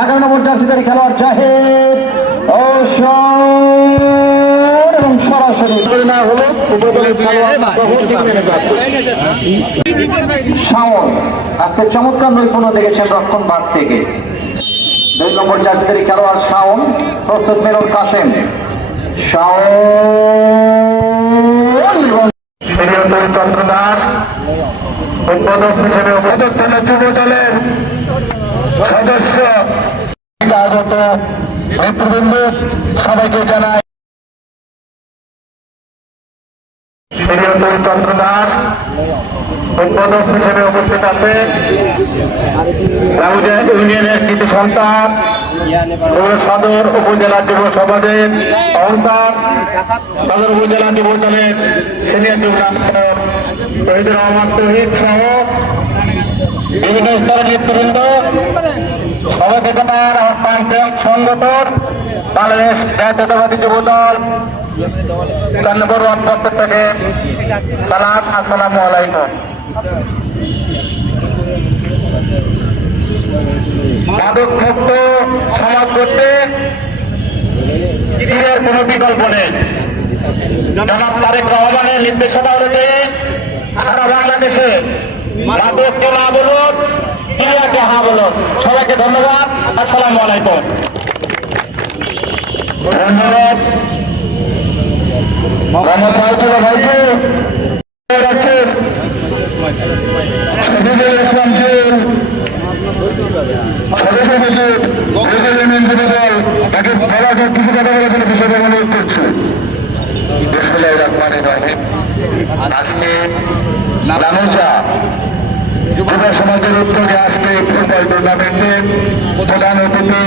এগারো নম্বর জার্সিদারি খেলোয়াড় জাহেদ ও এবং সরাসরি না হলো শাওন আজকে চমৎকার নৈপুণ্য দেখেছেন রক্ষণ ভাগ থেকে। দুই নম্বর জার্সিদারি খেলোয়াড় শাওন প্রস্তুত মেরুল কাসেম। শাওন এবং প্রিয়তম চন্দ্র দাস উদ্বোধক হিসেবে উপস্থিত যুব দলের সদস্য আগত নেতৃবৃন্দ সবাইকে জানাই চন্দ্র দাস উদ্বোধক হিসেবে উপস্থিত আছে ইউনিয়নের কৃতি সন্তান সদর উপজেলা যুব সমাজের অহংকার সদর উপজেলা যুব দলের সিনিয়র যুব ডাক্তার শহীদুর রহমান তহিদ সহ বিভিন্ন স্তরের নেতৃবৃন্দ। সবাইকে জানার আমার আহ্বান সংগঠন বাংলাদেশ জাতীয়তাবাদী যুব দল ওয়ার্ড থেকে সালাম, আসসালামু আলাইকুম। মাদক সমাজ করতে তীরের কোনো বিকল্প নেই। জনাব তারেক রহমানের নির্দেশনা অনুযায়ী সারা বাংলাদেশে মাদককে না বলুন ক্রিয়াকে হা বলুন। সবাইকে ধন্যবাদ। আসসালামু আলাইকুম। ধন্যবাদ। মোহাম্মদ ফারুকুল্লাহ ভাইকে আছেন শহীদুল ইসলাম জুয়েল সদস্য সচিব রবিউল ইউনিয়ন যুব দল তাকে বলা যায় কিছু কথা বলেছেন বিষয়টা অনুরোধ করছে সমাজের উদ্যোগে আজকে ফুটবল টুর্নামেন্টের প্রধান অতিথি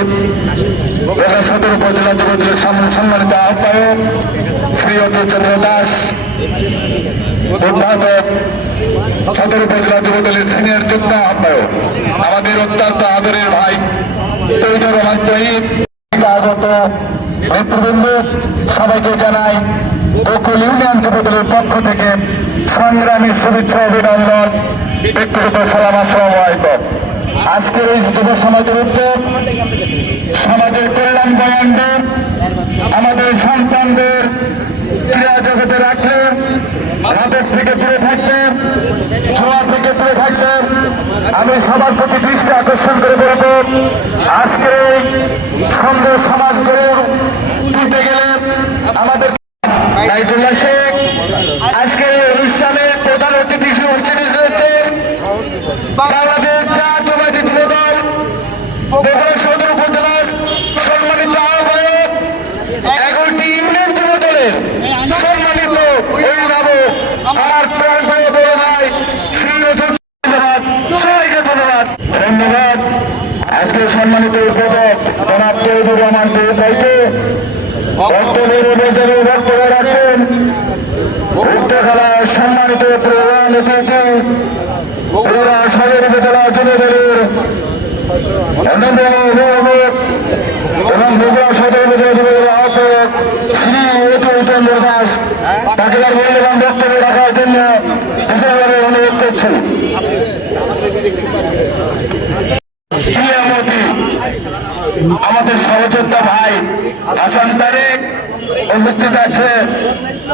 সদর উপজেলা যুব দলের সামনে সম্মানিত আহ্বায়ক শ্রী অতুল চন্দ্র দাস উদ্বোধক সদর উপজেলা যুব দলের সিনিয়র যুগ্ম আহ্বায়ক, আমাদের অত্যন্ত আদরের ভাই তৈজুর রহমান তহিদ আগত নেতৃবৃন্দ সবাইকে জানাই গোকুল ইউনিয়ন যুব পক্ষ থেকে সংগ্রামী শুভেচ্ছা অভিনন্দন, ব্যক্তিগত সালাম, আসসালামু আলাইকুম। আজকের এই যুব সমাজের উদ্যোগ, সমাজের কল্যাণ বয়ানবে আমাদের সন্তানদের ক্রীড়া জগতে রাখলে মাদক থেকে দূরে থাকবে জোয়া থেকে দূরে থাকবে আমি সবার প্রতি দৃষ্টি আকর্ষণ করে বলব আজকে এই সুন্দর সমাজ গড়ে তুলতে গেলে আমাদের নাইজুল্লাহ শেখ আজকের এই অনুষ্ঠানের প্রধান অতিথি হিসেবে রয়েছে বাংলাদেশ জাতীয়বাদী যুব দল বগুড়া সদর উপজেলার সম্মানিত আহ্বায়ক এগারোটি ইউনিয়ন যুব দলের সম্মানিত অভিভাবক আমার প্রাণ প্রিয় বড় ভাই শ্রী অতুল ধন্যবাদ সবাইকে ধন্যবাদ ধন্যবাদ আজকে সম্মানিত উদ্বোধক জনাব তৈদুর রহমান তৈরি ভাইকে বক্তব্যের অনুযায়ী বক্তব্য রাখছেন উক্ত খেলার সম্মানিত প্রধান অতিথি বগুড়া সদর উপজেলা যুব অন্যতম অভিভাবক এবং বগুড়া সদর উপজেলা যুব দলের আহ্বায়ক শ্রী অতুল চন্দ্র দাস তাকে তার মূল্যবান বক্তব্য রাখার জন্য বিশেষভাবে অনুরোধ আমাদের সহযোদ্ধা ভাই হাসান তারেক উপস্থিত আছে।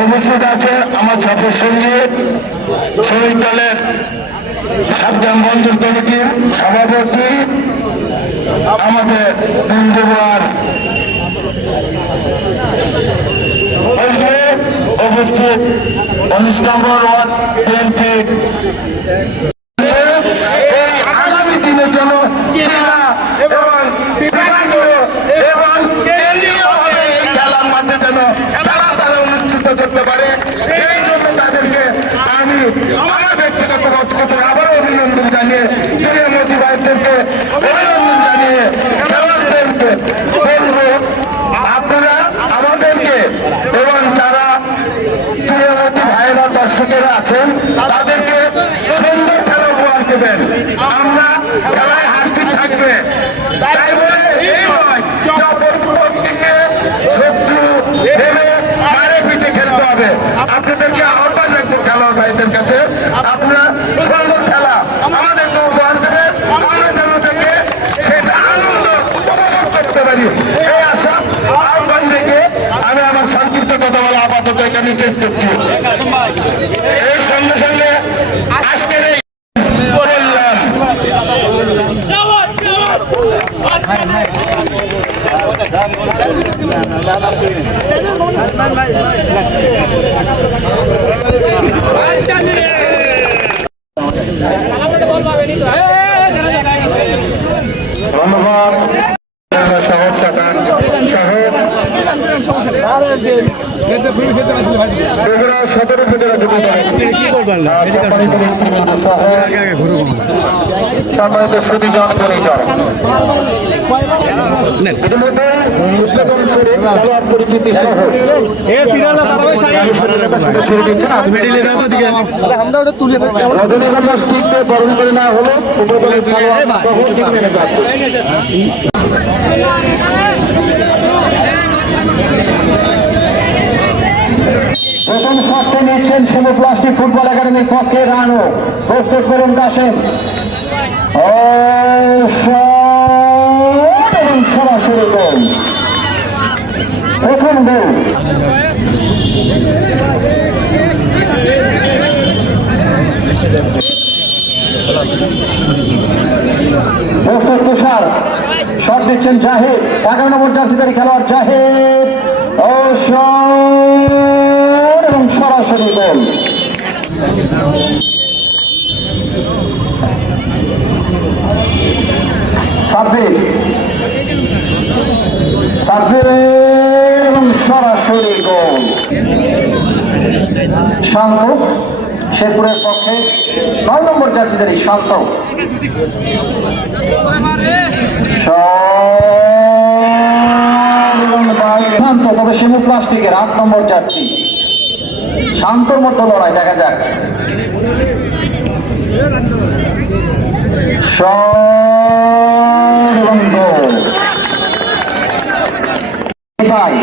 উপস্থিত আছে আমার ছাত্র সঙ্গী শহীদ দলের সাবধান বন্ধুর কমিটির সভাপতি, আমাদের যুবর উপস্থিত উনিশ নম্বর ওয়ার্ড এই আগামী দিনের জন্য জেলা এবং বিভাগীয় এবং কেন্দ্রীয়ভাবে এই খেলার মাঠে যেন খেলা তারা প্রতিষ্ঠিত করতে পারে এই জন্য তাদেরকে আমি আমার ব্যক্তিগত বক্তব্য আবারও অভিনন্দন জানিয়ে প্রিয় মোদী ভাইদেরকে অভিনন্দন জানিয়ে খেলোয়াড়দেরকে বলব আপনারা আমাদেরকে এবং যারা প্রিয়মতী ভাইয়েরা দর্শকেরা আছেন তাদেরকে সুন্দর খেলা উপহার দেবেন আমরা খেলায় হারজিত থাকবে তাই বলে এই নয় যে অপরপক্ষকে শত্রু ভেবে মারে পিঠে খেলতে হবে আপনাদেরকে আহ্বান রাখব খেলোয়াড় ভাইদের কাছে আপনারা সুন্দর খেলা আমাদেরকে উপহার দেবেন আমরা যেন থেকে সেটা আনন্দ উপভোগ করতে পারি এই আশা আহ্বান রেখে আমি আমার সংক্ষিপ্ত কথা বলে আপাতত এখানে এর সঙ্গে সঙ্গে আজকের এই বললাম প্রথম শটটি নিচ্ছেন শিবু প্লাস্টিক ফুটবল একাডেমির পক্ষে রানু প্রস্তুত করুন এবং সরাসরি গোল তুষার শট দিচ্ছেন নম্বর জার্সিদারি খেলোয়াড় জাহিদ ও এবং সরাসরি গোল। সাব্বির। সাব্বির সরাসরি গোল। শান্ত, শেরপুরের পক্ষে নয় নম্বর জার্সিদারি শান্ত। শান্ত, তবে শিমু প্লাস্টিকের আট নম্বর জার্সি। শান্তর মতো লড়াই, দেখা যাক। শট গোল তাই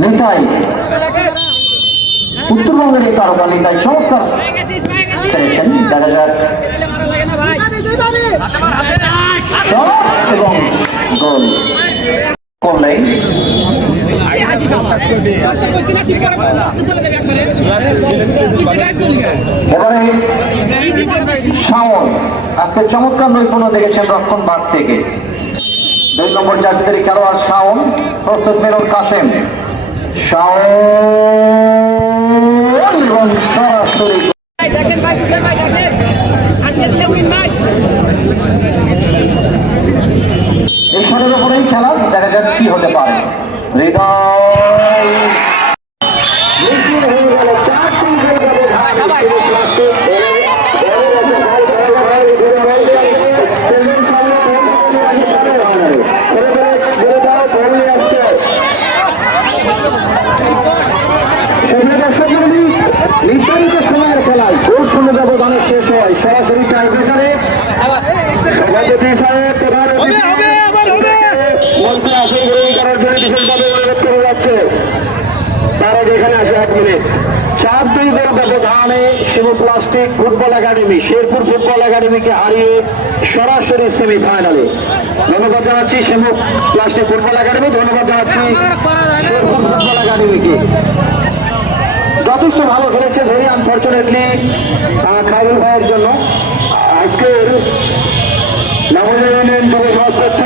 নিতাই উত্তরবঙ্গের এই তারকা নিতাই চমৎকার দেখা যাক এবং গোল করলেই এবারে আজকে চমৎকার নৈপুণ্য দেখেছেন রক্ষণ ভাগ থেকে। দুই নম্বর জার্সিদের খেলোয়াড় শাওন, প্রস্তুত মেরুন কাসেম। শাওন এবং সরাসরি এই শটের উপরেই খেলা দেখা যাক কি হতে পারে। হৃদয় ব্যবধানে Shiv plastic football academy Sherpur football একাডেমিকে হারিয়ে সরাসরি সেমিফাইনালে ধন্যবাদ জানাচ্ছি শিব প্লাস্টিক ফুটবল একাডেমি ধন্যবাদ জানাচ্ছি শেরপুর ফুটবল একাডেমিকে যথেষ্ট ভালো খেলেছে ভেরি আনফর্চুনেটলি খাইরুল ভাইয়ের জন্য। আজকের নবনির্বাচিত